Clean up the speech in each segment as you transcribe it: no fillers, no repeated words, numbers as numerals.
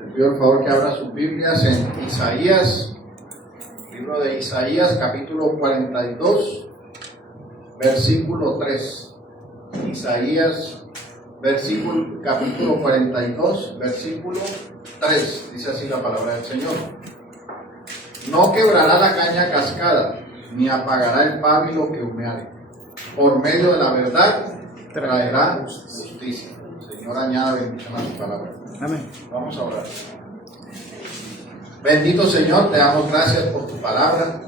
Le pido por favor que abra sus Biblias en Isaías, libro de Isaías, capítulo 42, versículo 3. Isaías, capítulo 42, versículo 3. Dice así la palabra del Señor. No quebrará la caña cascada, ni apagará el pábilo que humeare. Por medio de la verdad traerá justicia. Señor, añada bendición a su palabra. Amén. Vamos a orar. Bendito Señor, te damos gracias por tu palabra,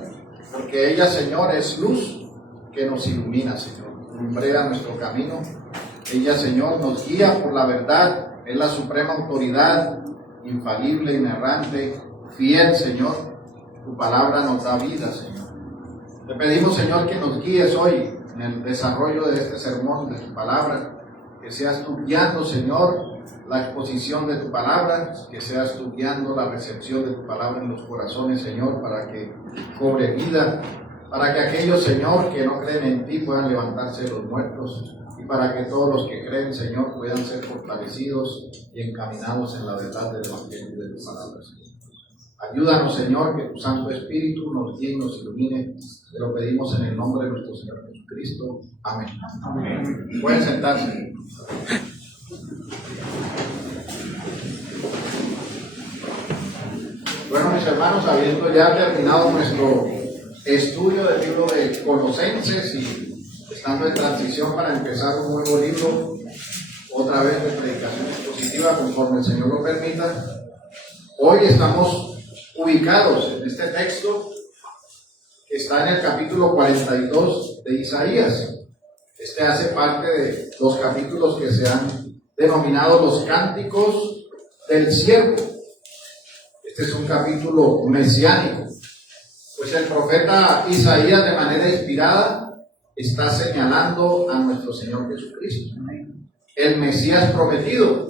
porque ella, Señor, es luz que nos ilumina, Señor, lumbrea nuestro camino. Ella, Señor, nos guía por la verdad, es la suprema autoridad, infalible, inerrante, fiel, Señor. Tu palabra nos da vida, Señor. Te pedimos, Señor, que nos guíes hoy en el desarrollo de este sermón, de tu palabra, que seas tú guiando, Señor, la exposición de tu palabra, que seas tú guiando la recepción de tu palabra en los corazones, Señor, para que cobre vida, para que aquellos, Señor, que no creen en ti puedan levantarse de los muertos, y para que todos los que creen, Señor, puedan ser fortalecidos y encaminados en la verdad del evangelio de tu palabra, Señor. Ayúdanos, Señor, que tu Santo Espíritu nos guíe y nos ilumine. Te lo pedimos en el nombre de nuestro Señor Jesucristo. Amén. Amén. Pueden sentarse. Bueno, mis hermanos, habiendo ya terminado nuestro estudio del libro de Colosenses y estando en transición para empezar un nuevo libro, otra vez de predicación expositiva, conforme el Señor lo permita, hoy estamos ubicados en este texto que está en el capítulo 42 de Isaías. Este hace parte de los capítulos que se han denominado los cánticos del siervo. Este es un capítulo mesiánico, pues el profeta Isaías, de manera inspirada, está señalando a nuestro Señor Jesucristo, el Mesías prometido,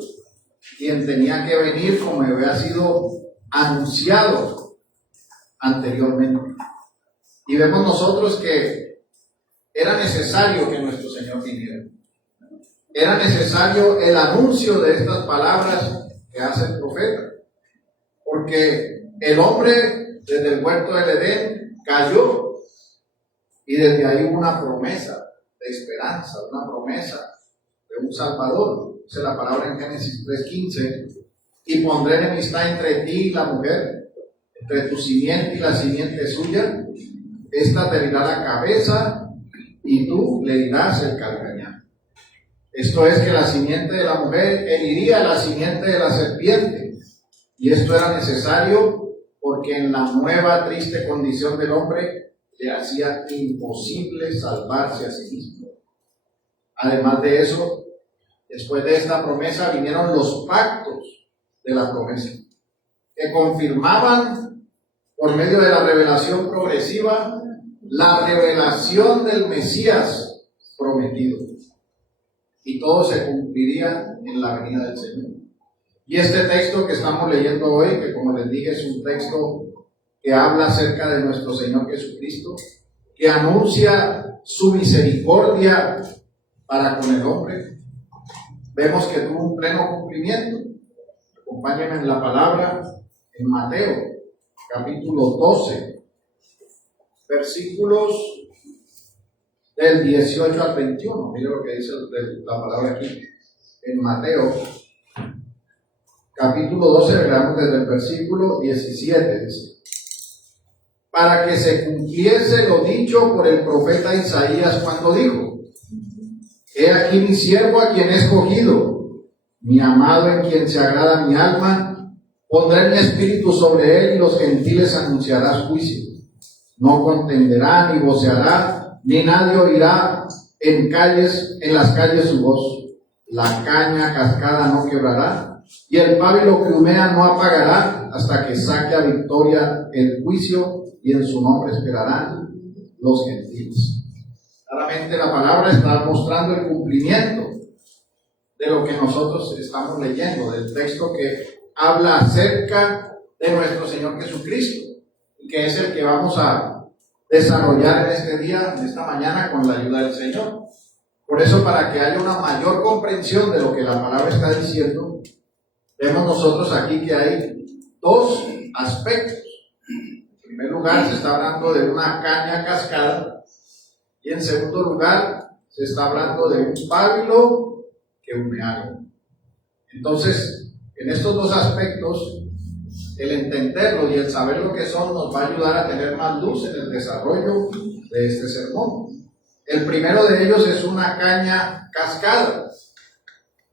quien tenía que venir como había sido anunciado anteriormente. Y vemos nosotros que era necesario que nuestro Señor viniera. Era necesario el anuncio de estas palabras que hace el profeta, porque el hombre desde el huerto del Edén cayó, y desde ahí hubo una promesa de esperanza, una promesa de un Salvador. Dice la palabra en Génesis 3:15: y pondré enemistad entre ti y la mujer, entre tu simiente y la simiente suya. Esta te herirá la cabeza y tú le herirás el calcañar. Esto es, que la simiente de la mujer heriría a la simiente de la serpiente. Y esto era necesario porque en la nueva triste condición del hombre le hacía imposible salvarse a sí mismo. Además de eso, después de esta promesa vinieron los pactos de la promesa, que confirmaban por medio de la revelación progresiva la revelación del Mesías prometido, y todo se cumpliría en la venida del Señor. Y este texto que estamos leyendo hoy, que como les dije es un texto que habla acerca de nuestro Señor Jesucristo, que anuncia su misericordia para con el hombre, vemos que tuvo un pleno cumplimiento. Acompáñenme en la palabra en Mateo, capítulo 12, versículos del 18 al 21. Mire lo que dice la palabra aquí. En Mateo, capítulo 12, veamos desde el versículo 17. Dice: para que se cumpliese lo dicho por el profeta Isaías cuando dijo: he aquí mi siervo a quien he escogido, mi amado en quien se agrada mi alma. Pondré mi espíritu sobre él, y los gentiles anunciarás juicio. No contenderá ni voceará, ni nadie oirá en las calles su voz. La caña cascada no quebrará, y el pábilo que humea no apagará, hasta que saque a victoria el juicio, y en su nombre esperarán los gentiles. Claramente la palabra está mostrando el cumplimiento de lo que nosotros estamos leyendo, del texto que habla acerca de nuestro Señor Jesucristo, y que es el que vamos a desarrollar en este día, en esta mañana, con la ayuda del Señor. Por eso, para que haya una mayor comprensión de lo que la palabra está diciendo, vemos nosotros aquí que hay dos aspectos. En primer lugar, se está hablando de una caña cascada, y en segundo lugar, se está hablando de un pábilo que humeare. Entonces, en estos dos aspectos, el entenderlo y el saber lo que son nos va a ayudar a tener más luz en el desarrollo de este sermón. El primero de ellos es una caña cascada.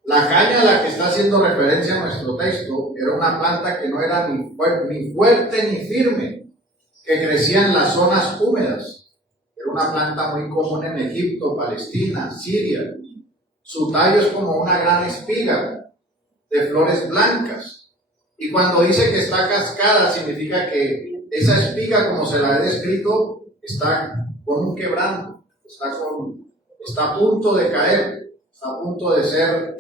La caña a la que está haciendo referencia a nuestro texto era una planta que no era ni fuerte ni firme, que crecía en las zonas húmedas. Era una planta muy común en Egipto, Palestina, Siria. Su tallo es como una gran espiga de flores blancas. Y cuando dice que está cascada, significa que esa espiga, como se la he descrito, está con un quebranto, está a punto de caer, está a punto de ser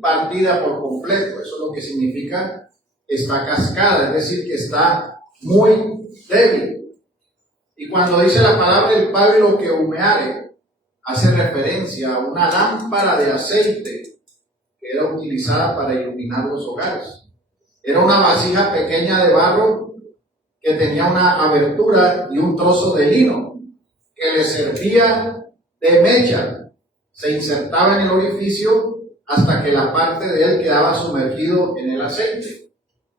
partida por completo. Eso es lo que significa está cascada, es decir, que está muy débil. Y cuando dice la palabra el pábilo que humeare, hace referencia a una lámpara de aceite que era utilizada para iluminar los hogares. Era una vasija pequeña de barro que tenía una abertura y un trozo de lino que le servía de mecha. Se insertaba en el orificio hasta que la parte de él quedaba sumergido en el aceite.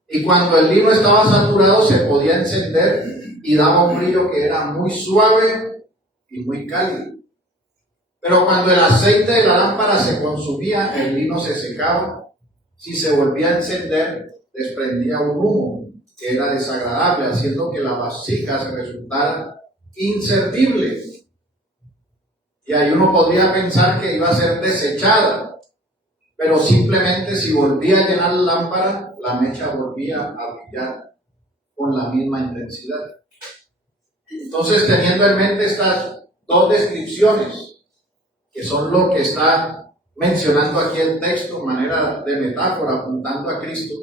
Y cuando el lino estaba saturado se podía encender y daba un brillo que era muy suave y muy cálido. Pero cuando el aceite de la lámpara se consumía, el lino se secaba. Si se volvía a encender, desprendía un humo que era desagradable, haciendo que la vasija se resultara inservible. Y ahí uno podría pensar que iba a ser desechada, pero simplemente si volvía a llenar la lámpara, la mecha volvía a brillar con la misma intensidad. Entonces, teniendo en mente estas dos descripciones, que son lo que está mencionando aquí el texto en manera de metáfora, apuntando a Cristo,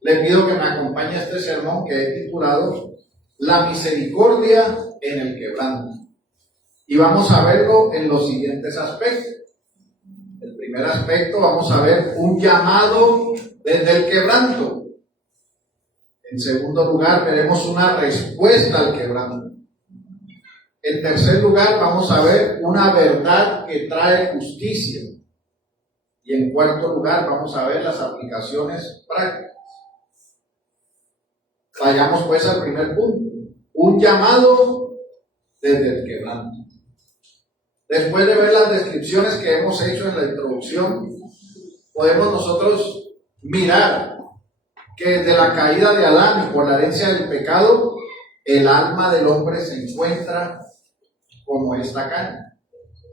le pido que me acompañe a este sermón que he titulado La misericordia en el quebranto. Y vamos a verlo en los siguientes aspectos. El primer aspecto, vamos a ver un llamado desde el quebranto. En segundo lugar, veremos una respuesta al quebranto. En tercer lugar, vamos a ver una verdad que trae justicia. Y en cuarto lugar, vamos a ver las aplicaciones prácticas. Vayamos pues al primer punto, un llamado desde el quebranto. Después de ver las descripciones que hemos hecho en la introducción, podemos nosotros mirar que desde la caída de Adán y por la herencia del pecado, el alma del hombre se encuentra como esta caña,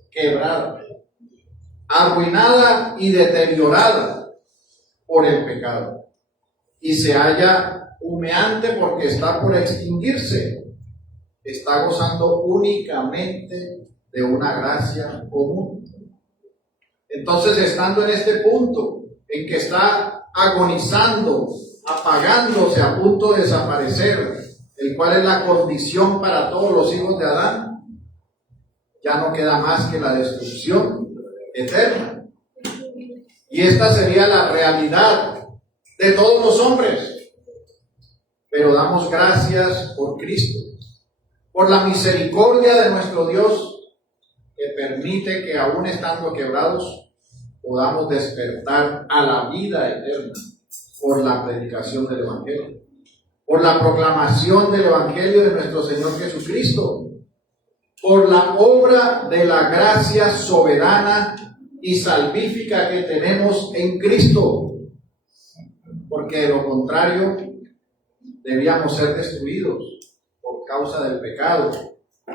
quebrada, arruinada y deteriorada por el pecado, y se halla humeante porque está por extinguirse, está gozando únicamente de una gracia común. Entonces, estando en este punto en que está agonizando, apagándose, a punto de desaparecer, el cual es la condición para todos los hijos de Adán, ya no queda más que la destrucción eterna. Y esta sería la realidad de todos los hombres. Pero damos gracias por Cristo, por la misericordia de nuestro Dios, que permite que aún estando quebrados, podamos despertar a la vida eterna por la predicación del Evangelio, por la proclamación del Evangelio de nuestro Señor Jesucristo, por la obra de la gracia soberana y salvífica que tenemos en Cristo, porque de lo contrario debíamos ser destruidos por causa del pecado,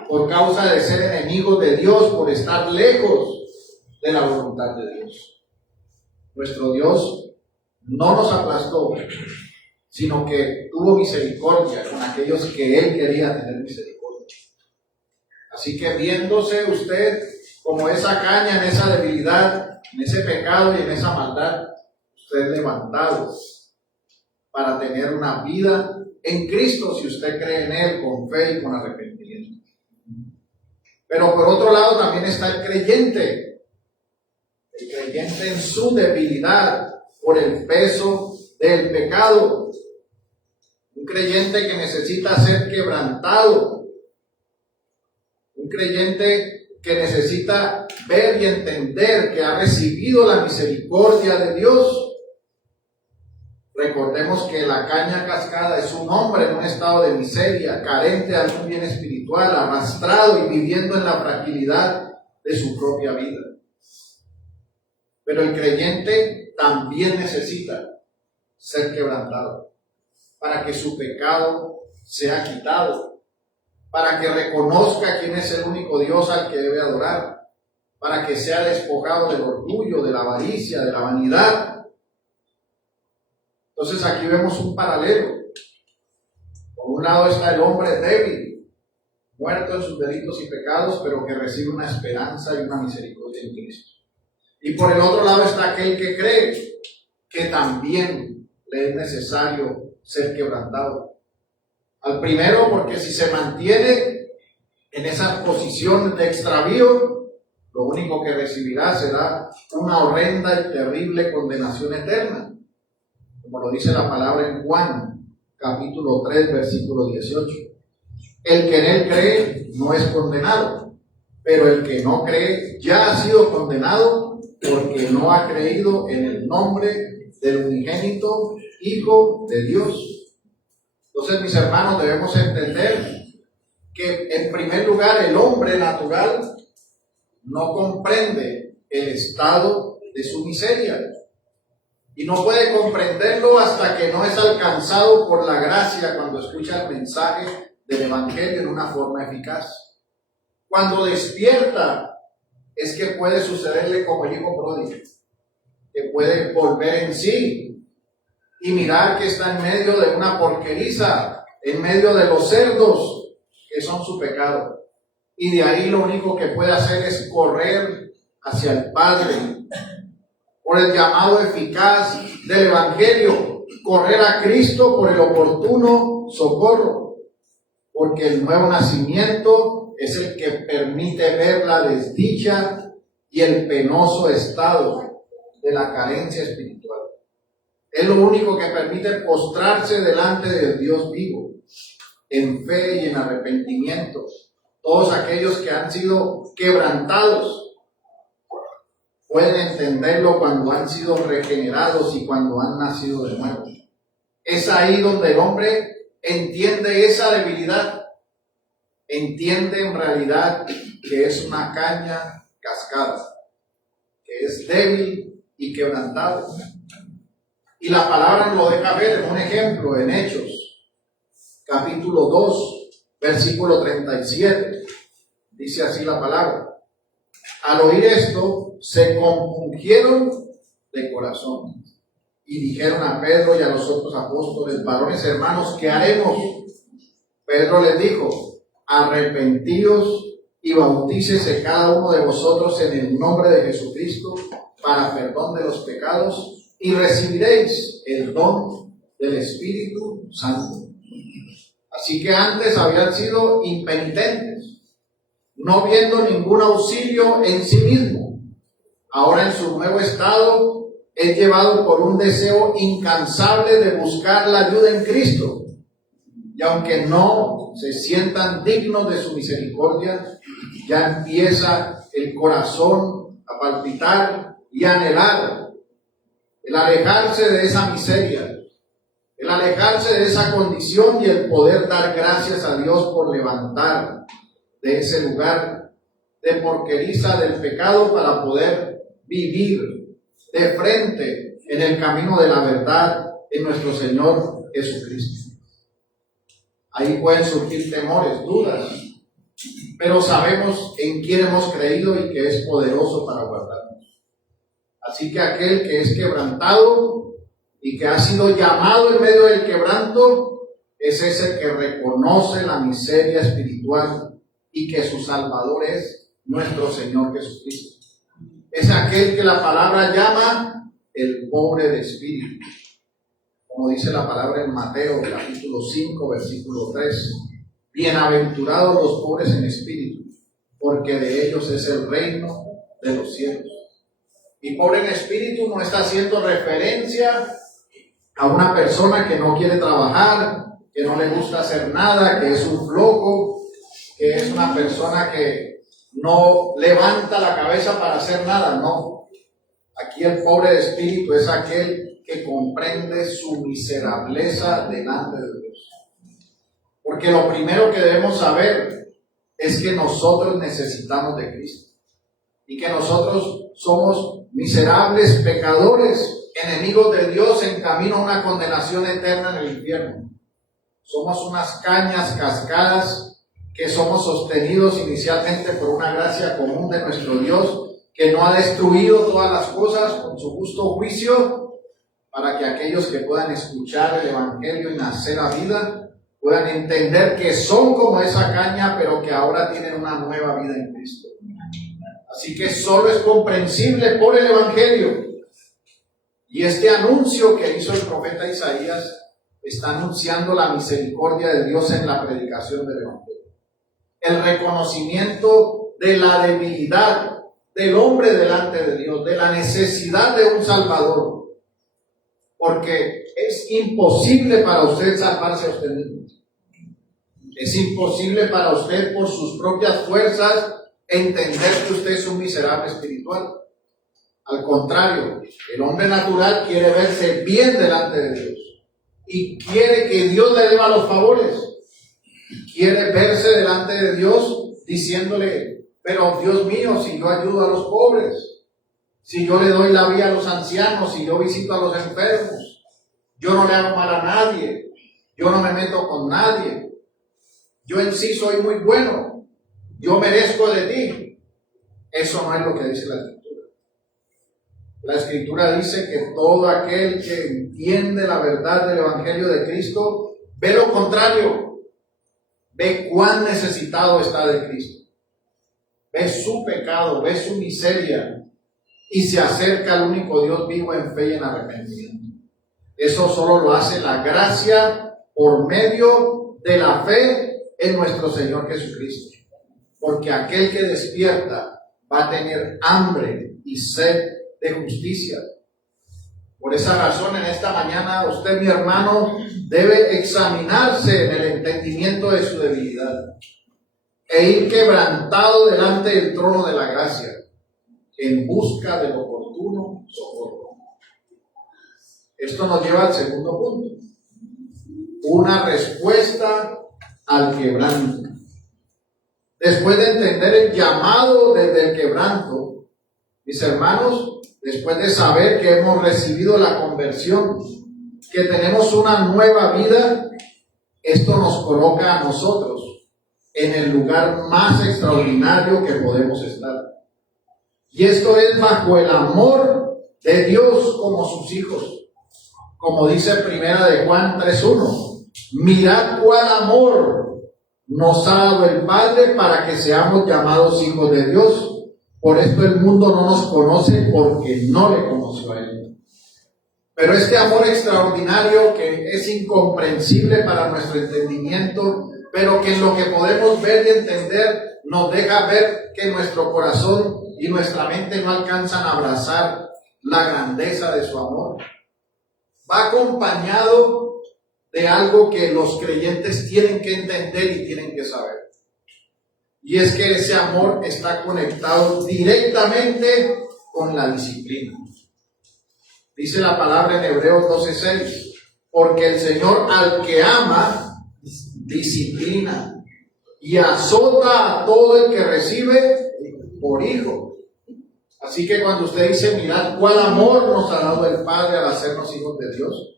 por causa de ser enemigos de Dios, por estar lejos de la voluntad de Dios. Nuestro Dios no nos aplastó, sino que tuvo misericordia con aquellos que Él quería tener misericordia. Así que viéndose usted como esa caña en esa debilidad, en ese pecado y en esa maldad, usted levantado para tener una vida en Cristo si usted cree en Él con fe y con arrepentimiento. Pero por otro lado también está el creyente en su debilidad por el peso del pecado. Un creyente que necesita ser quebrantado. Un creyente que necesita ver y entender que ha recibido la misericordia de Dios. Recordemos que la caña cascada es un hombre en un estado de miseria, carente de algún bien espiritual, arrastrado y viviendo en la fragilidad de su propia vida. Pero el creyente también necesita ser quebrantado para que su pecado sea quitado, para que reconozca quién es el único Dios al que debe adorar, para que sea despojado del orgullo, de la avaricia, de la vanidad. Entonces aquí vemos un paralelo. Por un lado está el hombre débil, muerto en sus delitos y pecados, pero que recibe una esperanza y una misericordia en Cristo. Y por el otro lado está aquel que cree que también le es necesario ser quebrantado. Al primero, porque si se mantiene en esa posición de extravío, lo único que recibirá será una horrenda y terrible condenación eterna, como lo dice la palabra en Juan, capítulo 3, versículo 18. El que en él cree no es condenado, pero el que no cree ya ha sido condenado porque no ha creído en el nombre del unigénito Hijo de Dios. Entonces, mis hermanos, debemos entender que en primer lugar el hombre natural no comprende el estado de su miseria. Y no puede comprenderlo hasta que no es alcanzado por la gracia cuando escucha el mensaje del Evangelio en una forma eficaz. Cuando despierta es que puede sucederle como el hijo pródigo, que puede volver en sí y mirar que está en medio de una porqueriza, en medio de los cerdos que son su pecado. Y de ahí lo único que puede hacer es correr hacia el Padre por el llamado eficaz del Evangelio, correr a Cristo por el oportuno socorro, porque el nuevo nacimiento es el que permite ver la desdicha y el penoso estado de la carencia espiritual. Es lo único que permite postrarse delante del Dios vivo, en fe y en arrepentimiento. Todos aquellos que han sido quebrantados pueden entenderlo cuando han sido regenerados y cuando han nacido de nuevo. Es ahí donde el hombre entiende esa debilidad, entiende en realidad que es una caña cascada, que es débil y quebrantado. Y la palabra nos lo deja ver en un ejemplo, en Hechos, capítulo 2, versículo 37. Dice así la palabra: al oír esto, se compungieron de corazón y dijeron a Pedro y a los otros apóstoles: varones hermanos, ¿qué haremos? Pedro les dijo: arrepentíos y bautícese cada uno de vosotros en el nombre de Jesucristo para perdón de los pecados y recibiréis el don del Espíritu Santo. Así que antes habían sido impenitentes, no viendo ningún auxilio en sí mismo. Ahora en su nuevo estado es llevado por un deseo incansable de buscar la ayuda en Cristo. Y aunque no se sientan dignos de su misericordia, ya empieza el corazón a palpitar y a anhelar el alejarse de esa miseria, el alejarse de esa condición y el poder dar gracias a Dios por levantar de ese lugar de porqueriza del pecado para poder vivir de frente en el camino de la verdad en nuestro Señor Jesucristo. Ahí pueden surgir temores, dudas, pero sabemos en quién hemos creído y que es poderoso para guardarnos. Así que aquel que es quebrantado y que ha sido llamado en medio del quebranto es ese que reconoce la miseria espiritual y que su Salvador es nuestro Señor Jesucristo. Es aquel que la palabra llama el pobre de espíritu. Como dice la palabra en Mateo, capítulo 5, versículo 3. Bienaventurados los pobres en espíritu, porque de ellos es el reino de los cielos. Y pobre en espíritu no está haciendo referencia a una persona que no quiere trabajar, que no le gusta hacer nada, que es un flojo, que es una persona que no levanta la cabeza para hacer nada. No. Aquí el pobre de espíritu es aquel que comprende su miserableza delante de Dios. Porque lo primero que debemos saber es que nosotros necesitamos de Cristo y que nosotros somos miserables pecadores, enemigos de Dios en camino a una condenación eterna en el infierno. Somos unas cañas cascadas que somos sostenidos inicialmente por una gracia común de nuestro Dios, que no ha destruido todas las cosas con su justo juicio, para que aquellos que puedan escuchar el Evangelio y nacer a vida, puedan entender que son como esa caña, pero que ahora tienen una nueva vida en Cristo. Así que solo es comprensible por el Evangelio. Y este anuncio que hizo el profeta Isaías está anunciando la misericordia de Dios en la predicación del Evangelio. El reconocimiento de la debilidad del hombre delante de Dios, de la necesidad de un Salvador. Porque es imposible para usted salvarse a usted mismo. Es imposible para usted por sus propias fuerzas entender que usted es un miserable espiritual. Al contrario, el hombre natural quiere verse bien delante de Dios y quiere que Dios le deba los favores. Quiere verse delante de Dios diciéndole: pero Dios mío, si yo ayudo a los pobres, si yo le doy la vía a los ancianos, si yo visito a los enfermos, yo no le hago mal a nadie, yo no me meto con nadie, yo en sí soy muy bueno, yo merezco de ti. Eso no es lo que dice la Escritura. La Escritura dice que todo aquel que entiende la verdad del Evangelio de Cristo ve lo contrario, ve cuán necesitado está de Cristo, ve su pecado, ve su miseria y se acerca al único Dios vivo en fe y en arrepentimiento. Eso solo lo hace la gracia por medio de la fe en nuestro Señor Jesucristo. Porque aquel que despierta va a tener hambre y sed de justicia. Por esa razón, en esta mañana, usted, mi hermano, debe examinarse en el entendimiento de su debilidad e ir quebrantado delante del trono de la gracia, en busca del oportuno socorro. Esto nos lleva al segundo punto: una respuesta al quebranto. Después de entender el llamado desde el quebranto, mis hermanos, después de saber que hemos recibido la conversión, que tenemos una nueva vida, esto nos coloca a nosotros en el lugar más extraordinario que podemos estar. Y esto es bajo el amor de Dios como sus hijos. Como dice Primera de Juan 3:1, mirad cuál amor nos ha dado el Padre para que seamos llamados hijos de Dios. Por esto el mundo no nos conoce, porque no le conoció a Él. Pero este amor extraordinario, que es incomprensible para nuestro entendimiento, pero que en lo que podemos ver y entender nos deja ver que nuestro corazón y nuestra mente no alcanzan a abrazar la grandeza de su amor, va acompañado de algo que los creyentes tienen que entender y tienen que saber. Y es que ese amor está conectado directamente con la disciplina. Dice la palabra en Hebreos 12:6, porque el Señor al que ama, disciplina y azota a todo el que recibe por hijo. Así que cuando usted dice, mirad cuál amor nos ha dado el Padre al hacernos hijos de Dios,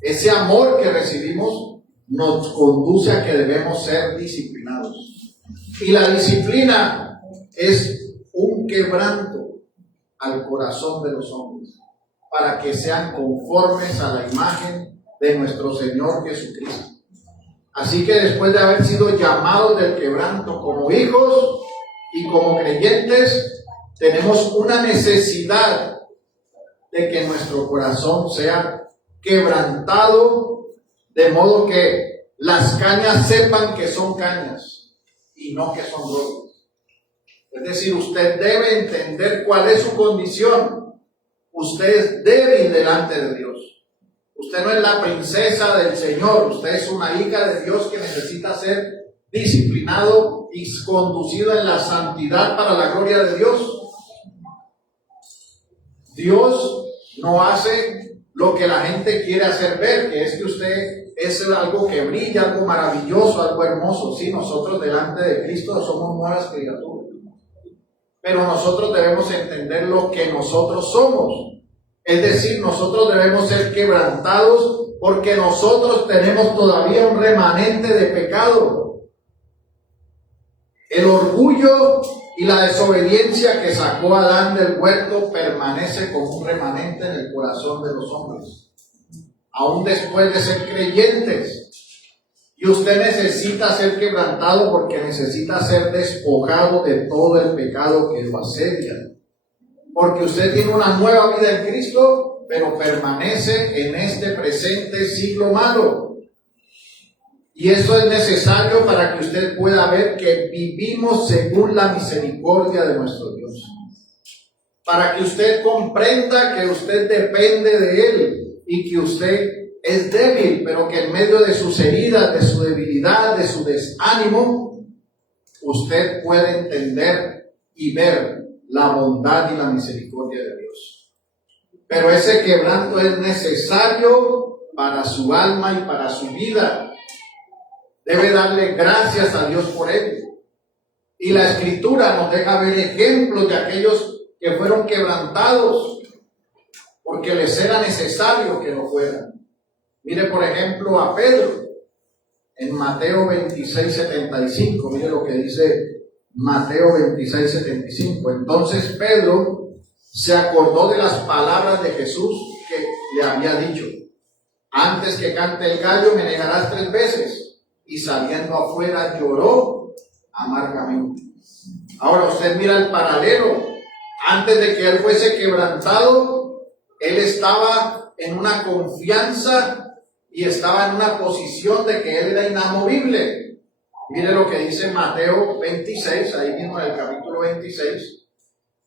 ese amor que recibimos nos conduce a que debemos ser disciplinados. Y la disciplina es un quebranto al corazón de los hombres para que sean conformes a la imagen de nuestro Señor Jesucristo. Así que después de haber sido llamados del quebranto como hijos y como creyentes, tenemos una necesidad de que nuestro corazón sea quebrantado, de modo que las cañas sepan que son cañas y no que son rocas. Es decir, usted debe entender cuál es su condición. Usted es débil delante de Dios. Usted no es la princesa del Señor, usted es una hija de Dios que necesita ser disciplinado y conducido en la santidad para la gloria de Dios. Dios no hace lo que la gente quiere hacer ver, que es que usted es algo que brilla, algo maravilloso, algo hermoso. Sí, nosotros delante de Cristo somos nuevas criaturas, pero nosotros debemos entender lo que nosotros somos. Es decir, nosotros debemos ser quebrantados porque nosotros tenemos todavía un remanente de pecado. El orgullo y la desobediencia que sacó a Adán del huerto permanece como un remanente en el corazón de los hombres, aún después de ser creyentes. Y usted necesita ser quebrantado porque necesita ser despojado de todo el pecado que lo asedia. Porque usted tiene una nueva vida en Cristo, pero permanece en este presente siglo malo. Y eso es necesario para que usted pueda ver que vivimos según la misericordia de nuestro Dios. Para que usted comprenda que usted depende de Él y que usted es débil, pero que en medio de sus heridas, de su debilidad, de su desánimo, usted puede entender y ver la bondad y la misericordia de Dios. Pero ese quebranto es necesario para su alma y para su vida. Debe darle gracias a Dios por él. Y la Escritura nos deja ver ejemplos de aquellos que fueron quebrantados porque les era necesario que lo fueran. Mire por ejemplo a Pedro en Mateo 26:75. Mire lo que dice Mateo 26:75. Entonces Pedro se acordó de las palabras de Jesús que le había dicho: antes que cante el gallo me negarás 3 veces. Y saliendo afuera lloró amargamente. Ahora usted mira el paralelo. Antes de que él fuese quebrantado, él estaba en una confianza y estaba en una posición de que él era inamovible. Mire lo que dice Mateo 26, ahí mismo en el capítulo 26,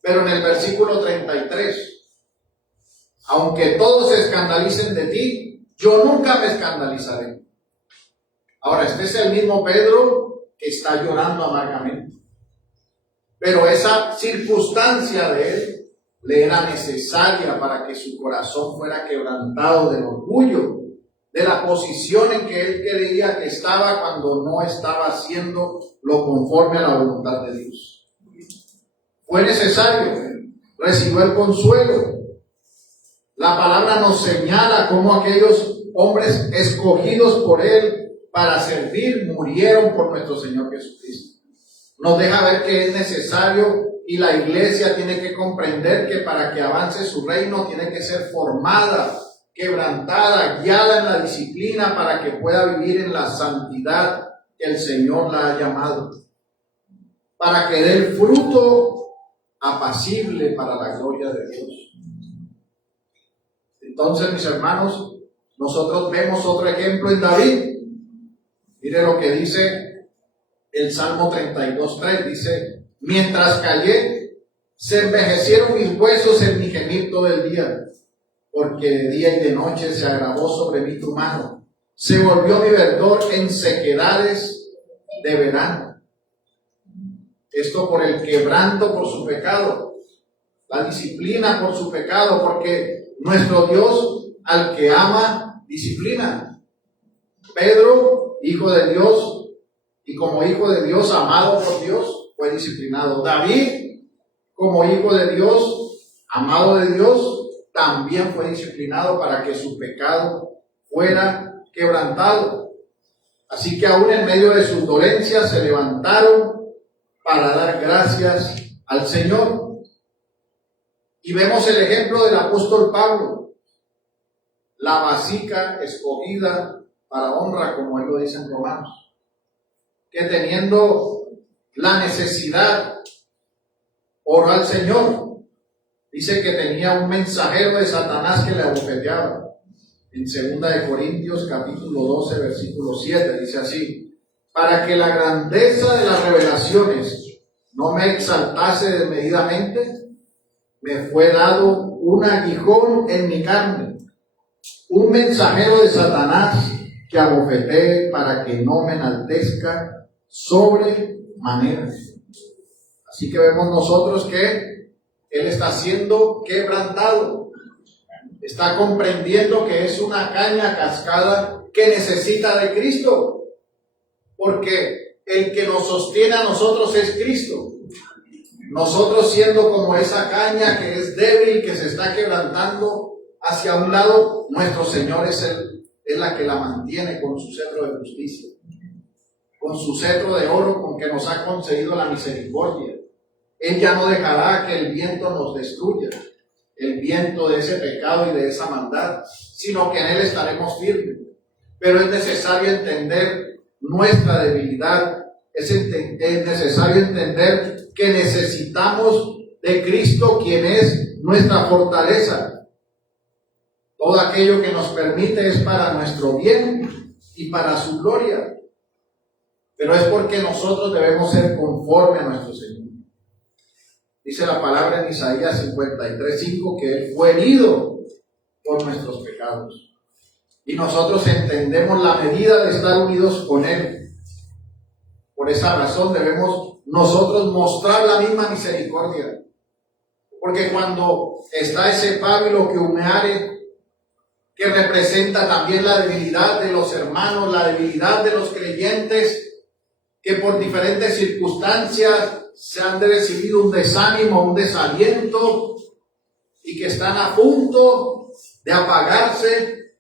pero en el versículo 33. Aunque todos se escandalicen de ti, yo nunca me escandalizaré. Ahora, este es el mismo Pedro que está llorando amargamente. Pero esa circunstancia de él le era necesaria para que su corazón fuera quebrantado del orgullo, de la posición en que él creía que estaba cuando no estaba haciendo lo conforme a la voluntad de Dios. Fue necesario, recibió el consuelo. La palabra nos señala cómo aquellos hombres escogidos por él para servir murieron por nuestro Señor Jesucristo. Nos deja ver que es necesario y la iglesia tiene que comprender que para que avance su reino tiene que ser formada, quebrantada, guiada en la disciplina para que pueda vivir en la santidad que el Señor la ha llamado, para que dé el fruto apacible para la gloria de Dios. Entonces, mis hermanos, nosotros vemos otro ejemplo en David. Mire lo que dice el Salmo 32:3, dice: mientras callé, se envejecieron mis huesos en mi gemir todo el día, porque de día y de noche se agravó sobre mí tu mano. Se volvió mi verdor en sequedades de verano. Esto por el quebranto por su pecado, la disciplina por su pecado, porque nuestro Dios al que ama, disciplina. Pedro, hijo de Dios, y como hijo de Dios, amado por Dios, fue disciplinado. David, como hijo de Dios, amado de Dios, también fue disciplinado para que su pecado fuera quebrantado. Así que aún en medio de sus dolencias se levantaron para dar gracias al Señor. Y vemos el ejemplo del apóstol Pablo, la vasija escogida para honra, como él lo dice en Romanos, que teniendo la necesidad, oró al Señor. Dice que tenía un mensajero de Satanás que le abofeteaba. En 2 Corintios capítulo 12, versículo 7, dice así: para que la grandeza de las revelaciones no me exaltase desmedidamente, me fue dado un aguijón en mi carne, un mensajero de Satanás que abofetee para que no me enaltezca sobremanera. Así que vemos nosotros que él está siendo quebrantado, está comprendiendo que es una caña cascada que necesita de Cristo, porque el que nos sostiene a nosotros es Cristo. Nosotros siendo como esa caña que es débil, que se está quebrantando hacia un lado, nuestro Señor es la que la mantiene con su cetro de justicia, con su cetro de oro con que nos ha concedido la misericordia. Él ya no dejará que el viento nos destruya, el viento de ese pecado y de esa maldad, sino que en Él estaremos firmes. Pero es necesario entender nuestra debilidad, es necesario entender que necesitamos de Cristo, quien es nuestra fortaleza. Todo aquello que nos permite es para nuestro bien y para su gloria. Pero es porque nosotros debemos ser conforme a nuestro Señor. Dice la palabra en Isaías 53:5 que Él fue herido por nuestros pecados. Y nosotros entendemos la medida de estar unidos con Él. Por esa razón debemos nosotros mostrar la misma misericordia. Porque cuando está ese pábilo que humeare, que representa también la debilidad de los hermanos, la debilidad de los creyentes, que por diferentes circunstancias se han recibido un desánimo, un desaliento, y que están a punto de apagarse,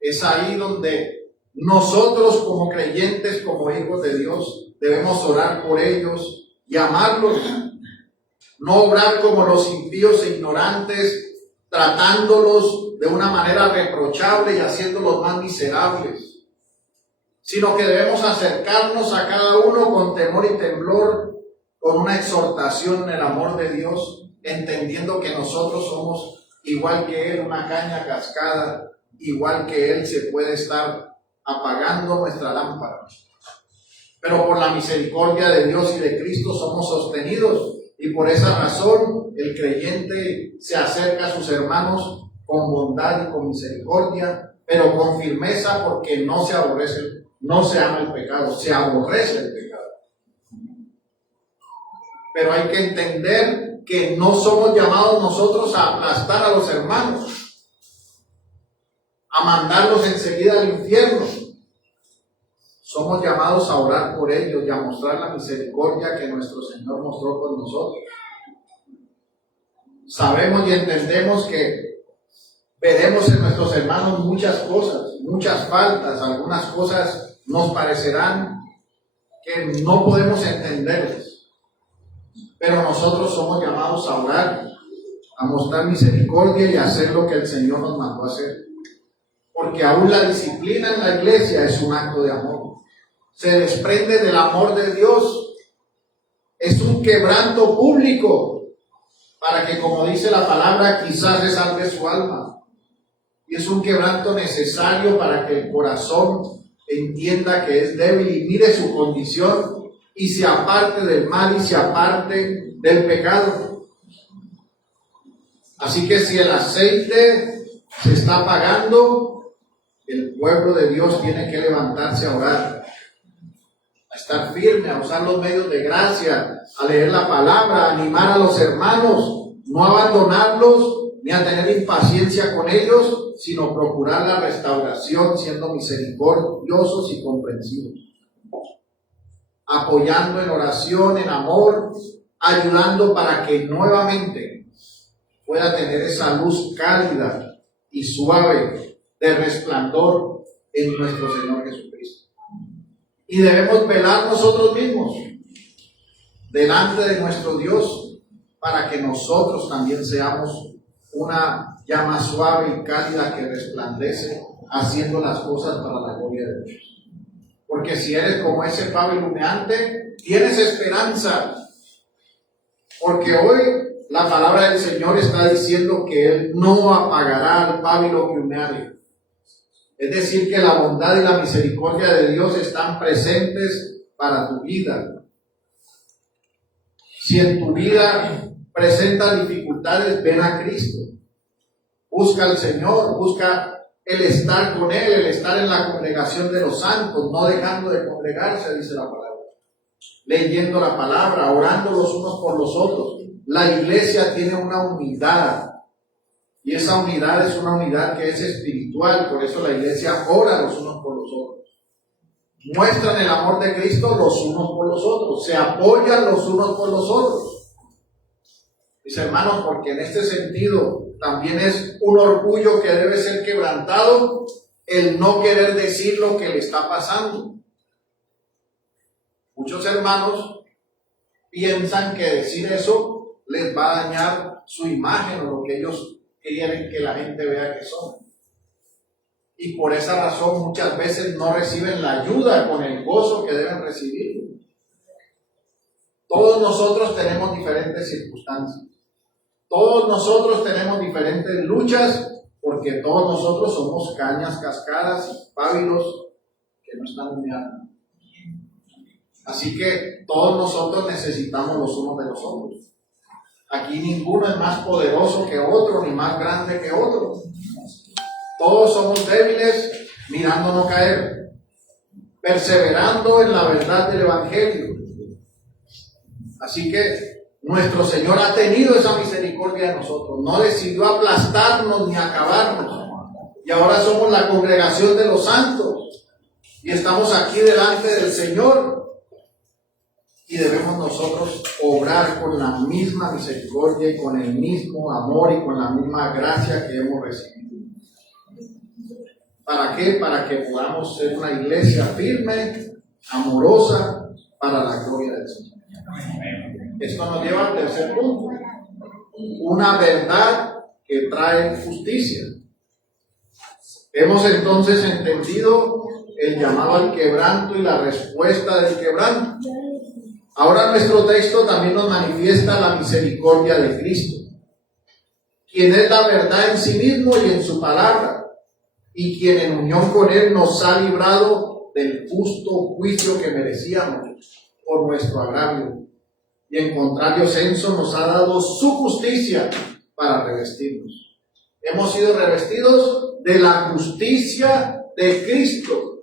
es ahí donde nosotros como creyentes, como hijos de Dios, debemos orar por ellos y amarlos. No obrar como los impíos e ignorantes, tratándolos de una manera reprochable y haciéndolos más miserables, sino que debemos acercarnos a cada uno con temor y temblor, con una exhortación en el amor de Dios, entendiendo que nosotros somos igual que Él, una caña cascada, igual que Él se puede estar apagando nuestra lámpara. Pero por la misericordia de Dios y de Cristo somos sostenidos. Y por esa razón el creyente se acerca a sus hermanos con bondad y con misericordia, pero con firmeza, porque no se aborrece, no se ama el pecado, se aborrece el pecado. Pero hay que entender que no somos llamados nosotros a aplastar a los hermanos, a mandarlos enseguida al infierno. Somos llamados a orar por ellos y a mostrar la misericordia que nuestro Señor mostró con nosotros. Sabemos y entendemos que veremos en nuestros hermanos muchas cosas, muchas faltas, algunas cosas nos parecerán que no podemos entenderlas. Pero nosotros somos llamados a orar, a mostrar misericordia y a hacer lo que el Señor nos mandó a hacer. Porque aún la disciplina en la iglesia es un acto de amor. Se desprende del amor de Dios. Es un quebranto público para que, como dice la palabra, quizás se salve su alma. Y es un quebranto necesario para que el corazón entienda que es débil y mire su condición y se aparte del mal y se aparte del pecado. Así que si el aceite se está apagando, el pueblo de Dios tiene que levantarse a orar, a estar firme, a usar los medios de gracia, a leer la palabra, a animar a los hermanos, no abandonarlos ni a tener impaciencia con ellos, sino procurar la restauración siendo misericordiosos y comprensivos, apoyando en oración, en amor, ayudando para que nuevamente pueda tener esa luz cálida y suave de resplandor en nuestro Señor Jesucristo. Y debemos velar nosotros mismos delante de nuestro Dios para que nosotros también seamos una llama suave y cálida que resplandece haciendo las cosas para la gloria de Dios. Porque si eres como ese pábilo humeante, tienes esperanza. Porque hoy la palabra del Señor está diciendo que Él no apagará al pábilo que humeare. Es decir, que la bondad y la misericordia de Dios están presentes para tu vida. Si en tu vida presentan dificultades, ven a Cristo. Busca al Señor, busca el estar con Él, el estar en la congregación de los santos, no dejando de congregarse, dice la palabra, leyendo la palabra, orando los unos por los otros. La iglesia tiene una unidad, y esa unidad es una unidad que es espiritual, por eso la iglesia ora los unos por los otros. Muestran el amor de Cristo los unos por los otros, se apoyan los unos por los otros. Mis hermanos, porque en este sentido también es un orgullo que debe ser quebrantado el no querer decir lo que le está pasando. Muchos hermanos piensan que decir eso les va a dañar su imagen o lo que ellos quieren que la gente vea que son. Y por esa razón muchas veces no reciben la ayuda con el gozo que deben recibir. Todos nosotros tenemos diferentes circunstancias. Todos nosotros tenemos diferentes luchas, porque todos nosotros somos cañas cascadas, pábilos que no están humeando. Así que todos nosotros necesitamos los unos de los otros. Aquí ninguno es más poderoso que otro, ni más grande que otro. Todos somos débiles, mirando no caer, perseverando en la verdad del Evangelio. Así que nuestro Señor ha tenido esa misericordia de nosotros, no decidió aplastarnos ni acabarnos. Y ahora somos la congregación de los santos y estamos aquí delante del Señor. Y debemos nosotros obrar con la misma misericordia y con el mismo amor y con la misma gracia que hemos recibido. ¿Para qué? Para que podamos ser una iglesia firme, amorosa, para la gloria del Señor. Esto nos lleva al tercer punto. Una verdad que trae justicia. Hemos entonces entendido el llamado al quebranto y la respuesta del quebranto. Ahora nuestro texto también nos manifiesta la misericordia de Cristo, quien es la verdad en sí mismo y en su palabra, y quien en unión con Él nos ha librado del justo juicio que merecíamos por nuestro agravio, y en contrario censo nos ha dado su justicia para revestirnos. Hemos sido revestidos de la justicia de Cristo.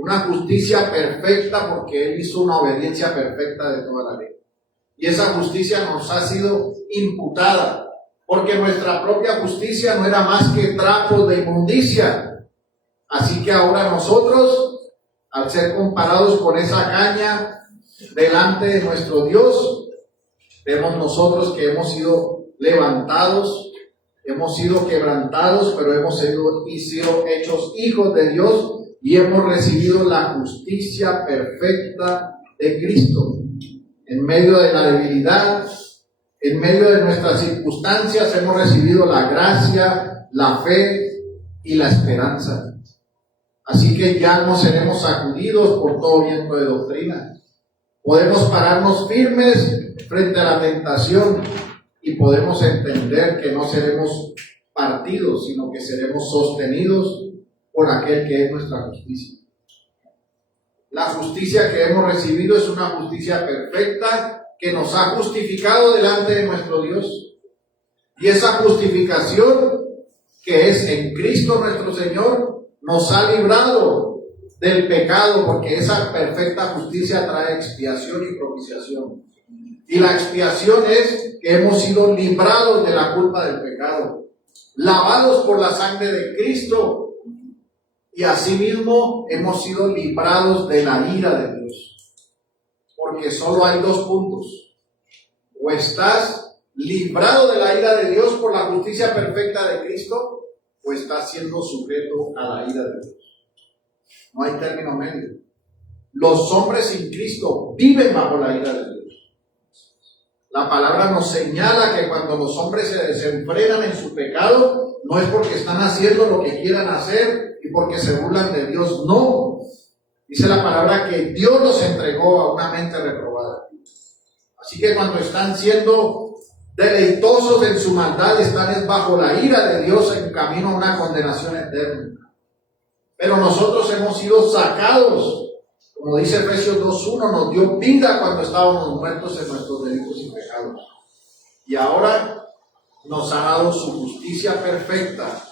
Una justicia perfecta porque Él hizo una obediencia perfecta de toda la ley. Y esa justicia nos ha sido imputada porque nuestra propia justicia no era más que trapos de inmundicia. Así que ahora nosotros, al ser comparados con esa caña delante de nuestro Dios, vemos nosotros que hemos sido levantados, hemos sido quebrantados, pero hemos sido hechos hijos de Dios. Y hemos recibido la justicia perfecta de Cristo. En medio de la debilidad, en medio de nuestras circunstancias, hemos recibido la gracia, la fe y la esperanza. Así que ya no seremos sacudidos por todo viento de doctrina. Podemos pararnos firmes frente a la tentación y podemos entender que no seremos partidos, sino que seremos sostenidos por aquel que es nuestra justicia. La justicia que hemos recibido es una justicia perfecta que nos ha justificado delante de nuestro Dios. Y esa justificación que es en Cristo nuestro Señor nos ha librado del pecado, porque esa perfecta justicia trae expiación y propiciación. Y la expiación es que hemos sido librados de la culpa del pecado, lavados por la sangre de Cristo. Y asimismo hemos sido librados de la ira de Dios. Porque solo hay dos puntos. O estás librado de la ira de Dios por la justicia perfecta de Cristo, o estás siendo sujeto a la ira de Dios. No hay término medio. Los hombres sin Cristo viven bajo la ira de Dios. La palabra nos señala que cuando los hombres se desenfrenan en su pecado, no es porque están haciendo lo que quieran hacer, y porque se burlan de Dios, no. Dice la palabra que Dios los entregó a una mente reprobada. Así que cuando están siendo deleitosos en su maldad, están bajo la ira de Dios en camino a una condenación eterna. Pero nosotros hemos sido sacados, como dice Efesios 2:1, nos dio vida cuando estábamos muertos en nuestros delitos y pecados. Y ahora nos ha dado su justicia perfecta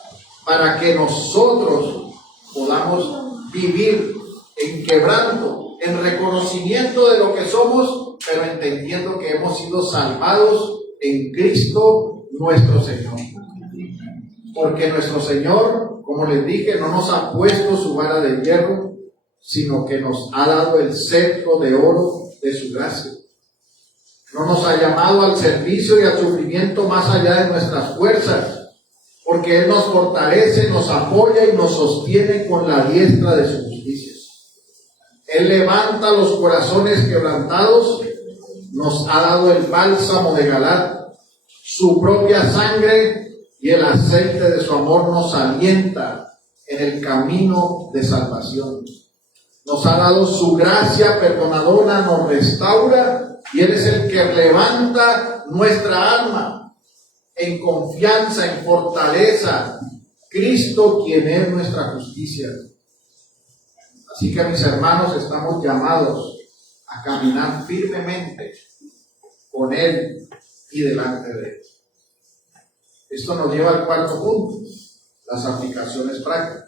para que nosotros podamos vivir en quebranto, en reconocimiento de lo que somos, pero entendiendo que hemos sido salvados en Cristo nuestro Señor. Porque nuestro Señor, como les dije, no nos ha puesto su vara de hierro, sino que nos ha dado el cetro de oro de su gracia. No nos ha llamado al servicio y al sufrimiento más allá de nuestras fuerzas, porque Él nos fortalece, nos apoya y nos sostiene con la diestra de su justicia. Él levanta los corazones quebrantados, nos ha dado el bálsamo de Galaad, su propia sangre y el aceite de su amor nos alienta en el camino de salvación. Nos ha dado su gracia perdonadora, nos restaura y Él es el que levanta nuestra alma en confianza, en fortaleza. Cristo, quien es nuestra justicia. Así que, mis hermanos, estamos llamados a caminar firmemente con Él y delante de Él. Esto nos lleva al cuarto punto, las aplicaciones prácticas.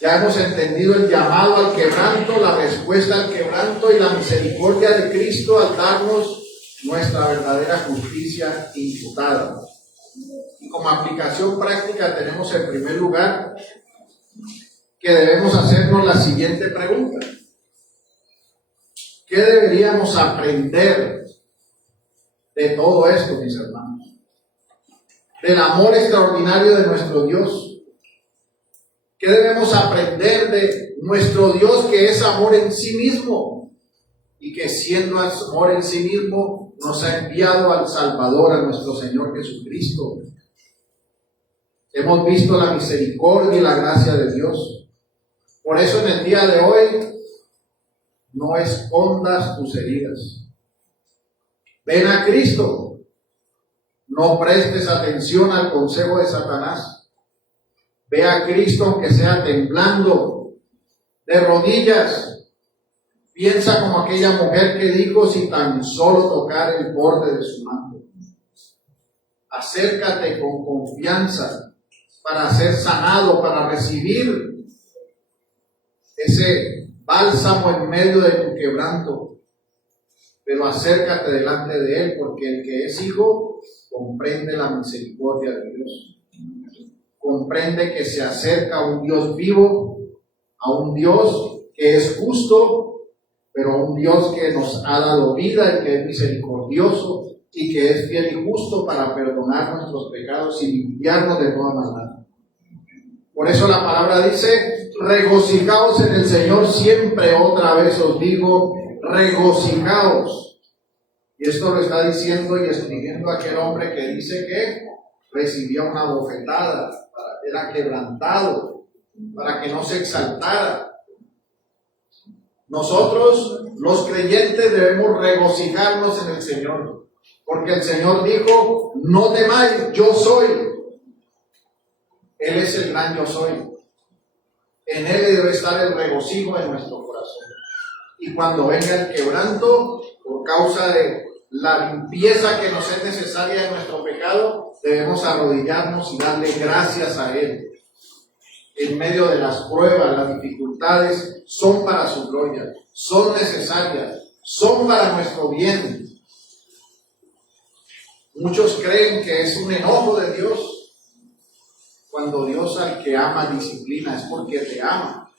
Ya hemos entendido el llamado al quebranto, la respuesta al quebranto y la misericordia de Cristo al darnos nuestra verdadera justicia imputada. Y como aplicación práctica tenemos en primer lugar que debemos hacernos la siguiente pregunta. ¿Qué deberíamos aprender de todo esto, mis hermanos? Del amor extraordinario de nuestro Dios. ¿Qué debemos aprender de nuestro Dios, que es amor en sí mismo y que siendo amor en sí mismo nos ha enviado al Salvador, a nuestro Señor Jesucristo? Hemos visto la misericordia y la gracia de Dios. Por eso en el día de hoy no escondas tus heridas. Ven a Cristo. No prestes atención al consejo de Satanás. Ve a Cristo aunque sea temblando, de rodillas. Piensa como aquella mujer que dijo, si tan solo tocar el borde de su manto. Acércate con confianza para ser sanado, para recibir ese bálsamo en medio de tu quebranto. Pero acércate delante de Él, porque el que es hijo comprende la misericordia de Dios. Comprende que se acerca a un Dios vivo, a un Dios que es justo, pero a un Dios que nos ha dado vida y que es misericordioso y que es fiel y justo para perdonar nuestros pecados y limpiarnos de toda maldad. Por eso la palabra dice, regocijaos en el Señor siempre. Otra vez os digo, regocijaos. Y esto lo está diciendo y escribiendo aquel hombre que dice que recibía una bofetada, era quebrantado, para que no se exaltara. Nosotros, los creyentes, debemos regocijarnos en el Señor, porque el Señor dijo, no temáis, yo soy. Él es el gran yo soy. En Él debe estar el regocijo en nuestro corazón. Y cuando venga el quebranto, por causa de la limpieza que nos es necesaria de nuestro pecado, debemos arrodillarnos y darle gracias a Él. En medio de las pruebas, las dificultades son para su gloria, son necesarias, son para nuestro bien. Muchos creen que es un enojo de Dios, cuando Dios al que ama disciplina es porque te ama.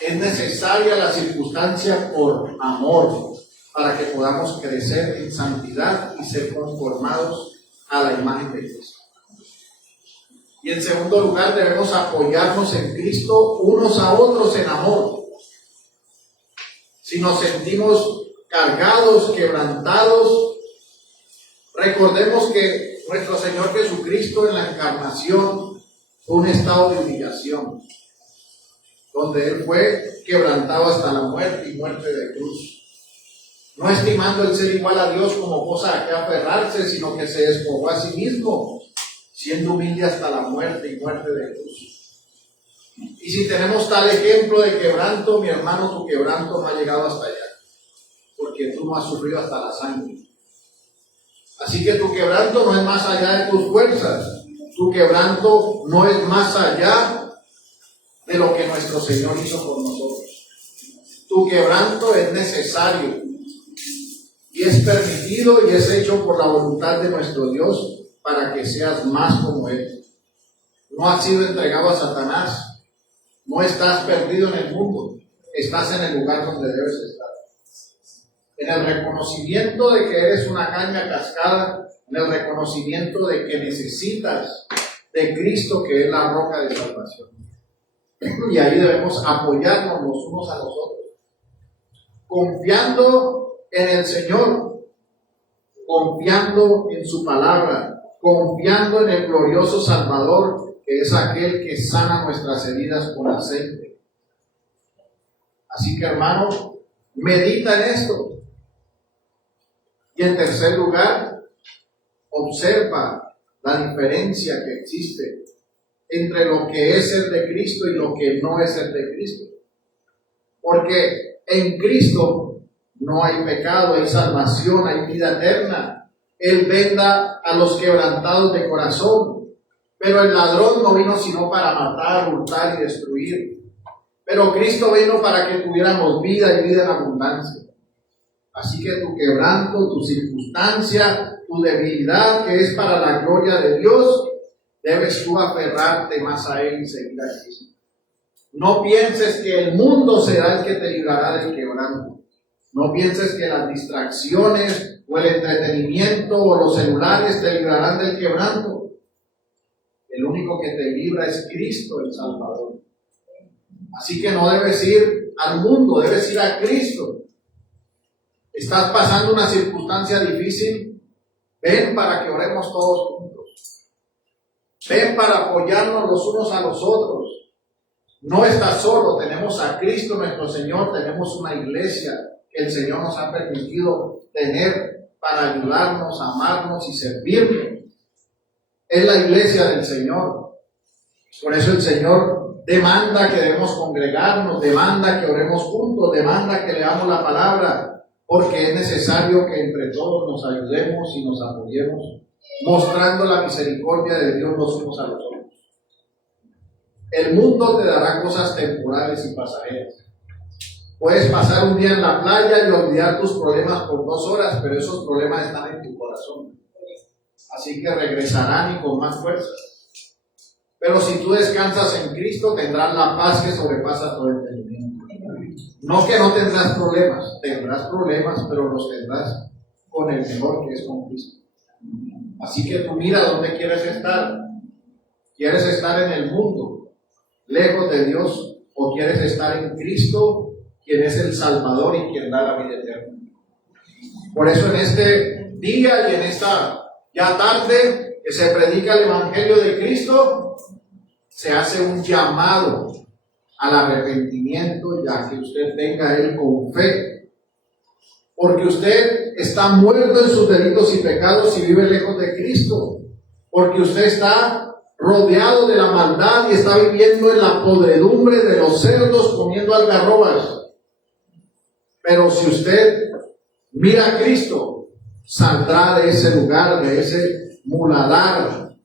Es necesaria la circunstancia por amor, para que podamos crecer en santidad y ser conformados a la imagen de Cristo. Y en segundo lugar, debemos apoyarnos en Cristo unos a otros en amor. Si nos sentimos cargados, quebrantados, recordemos que nuestro Señor Jesucristo en la encarnación fue un estado de humillación, donde Él fue quebrantado hasta la muerte y muerte de cruz. No estimando el ser igual a Dios como cosa a que aferrarse, sino que se despojó a sí mismo, siendo humilde hasta la muerte y muerte de cruz. Y si tenemos tal ejemplo de quebranto, mi hermano, tu quebranto no ha llegado hasta allá, porque tú no has sufrido hasta la sangre. Así que tu quebranto no es más allá de tus fuerzas. Tu Tu quebranto no es más allá de lo que nuestro Señor hizo por nosotros. Tu quebranto es necesario y es permitido y es hecho por la voluntad de nuestro Dios para que seas más como Él. No has sido entregado a Satanás. No estás perdido en el mundo. Estás en el lugar donde debes estar. En el reconocimiento de que eres una caña cascada, en el reconocimiento de que necesitas de Cristo, que es la roca de salvación. Y ahí debemos apoyarnos los unos a los otros, confiando en el Señor, confiando en su palabra, confiando en el glorioso Salvador, que es aquel que sana nuestras heridas con aceite. Así que, hermano, medita en esto. Y en tercer lugar, observa la diferencia que existe entre lo que es ser de Cristo y lo que no es ser de Cristo. Porque en Cristo no hay pecado, hay salvación, hay vida eterna. Él venda a los quebrantados de corazón. Pero el ladrón no vino sino para matar, hurtar y destruir. Pero Cristo vino para que tuviéramos vida y vida en abundancia. Así que tu quebranto, tu circunstancia, tu debilidad, que es para la gloria de Dios, debes tú aferrarte más a Él y seguir a Cristo. No pienses que el mundo será el que te librará del quebranto. No pienses que las distracciones o el entretenimiento o los celulares te librarán del quebranto. El único que te libra es Cristo, el Salvador. Así que no debes ir al mundo, debes ir a Cristo. ¿Estás pasando una circunstancia difícil? Ven para que oremos todos juntos. Ven para apoyarnos los unos a los otros. No estás solo, tenemos a Cristo nuestro Señor, tenemos una iglesia que el Señor nos ha permitido tener para ayudarnos, amarnos y servirnos. Es la iglesia del Señor. Por eso el Señor demanda que debemos congregarnos, demanda que oremos juntos, demanda que leamos la palabra, porque es necesario que entre todos nos ayudemos y nos apoyemos, mostrando la misericordia de Dios los unos a los otros. El mundo te dará cosas temporales y pasajeras. Puedes pasar un día en la playa y olvidar tus problemas por 2 horas, pero esos problemas están en tu corazón. Así que regresarán y con más fuerza. Pero si tú descansas en Cristo, tendrás la paz que sobrepasa todo entendimiento. No que no tendrás problemas, pero los tendrás con el mejor, que es con Cristo. Así que tú mira dónde quieres estar. ¿Quieres estar en el mundo, lejos de Dios, o quieres estar en Cristo, quien es el Salvador y quien da la vida eterna? Por eso en este día y en esta ya tarde que se predica el Evangelio de Cristo, se hace un llamado al arrepentimiento, ya que usted venga a Él con fe, porque usted está muerto en sus delitos y pecados y vive lejos de Cristo, porque usted está rodeado de la maldad y está viviendo en la podredumbre de los cerdos comiendo algarrobas. Pero si usted mira a Cristo, saldrá de ese lugar, de ese muladar,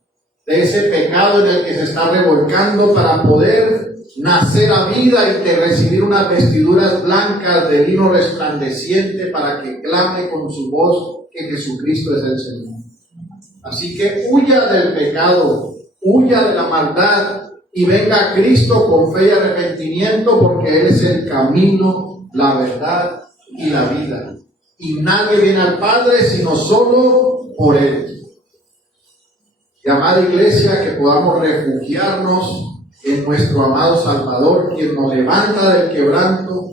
de ese pecado en el que se está revolcando, para poder nacer a vida y de recibir unas vestiduras blancas de lino resplandeciente, para que clame con su voz que Jesucristo es el Señor. Así que huya del pecado, huya de la maldad y venga a Cristo con fe y arrepentimiento, porque Él es el camino, la verdad y la vida. Y nadie viene al Padre sino solo por Él. Y amada iglesia, que podamos refugiarnos en nuestro amado Salvador, quien nos levanta del quebranto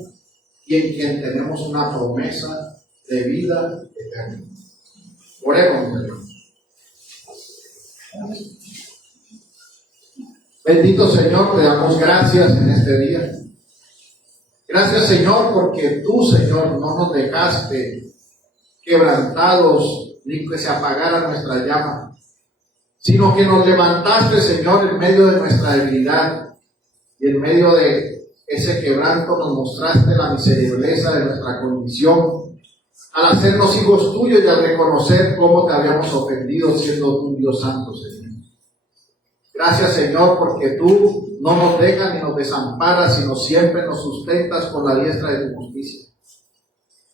y en quien tenemos una promesa de vida eterna. Oremos, hermanos. Bendito Señor, te damos gracias en este día. Gracias, Señor, porque tú, Señor, no nos dejaste quebrantados ni que se apagara nuestra llama, sino que nos levantaste, Señor, en medio de nuestra debilidad, y en medio de ese quebranto nos mostraste la misericordia de nuestra condición, al hacernos hijos tuyos y al reconocer cómo te habíamos ofendido siendo tú Dios santo, Señor. Gracias, Señor, porque tú no nos dejas ni nos desamparas, sino siempre nos sustentas con la diestra de tu justicia.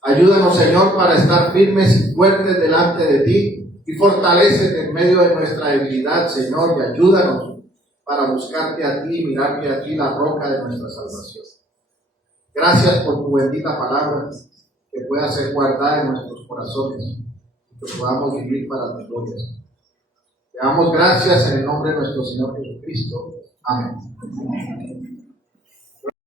Ayúdanos, Señor, para estar firmes y fuertes delante de ti y fortalécete en medio de nuestra debilidad, Señor, y ayúdanos para buscarte a ti y mirarte a ti, la roca de nuestra salvación. Gracias por tu bendita palabra, que pueda ser guardada en nuestros corazones y que podamos vivir para tu gloria. Te damos gracias en el nombre de nuestro Señor Jesucristo. Amén.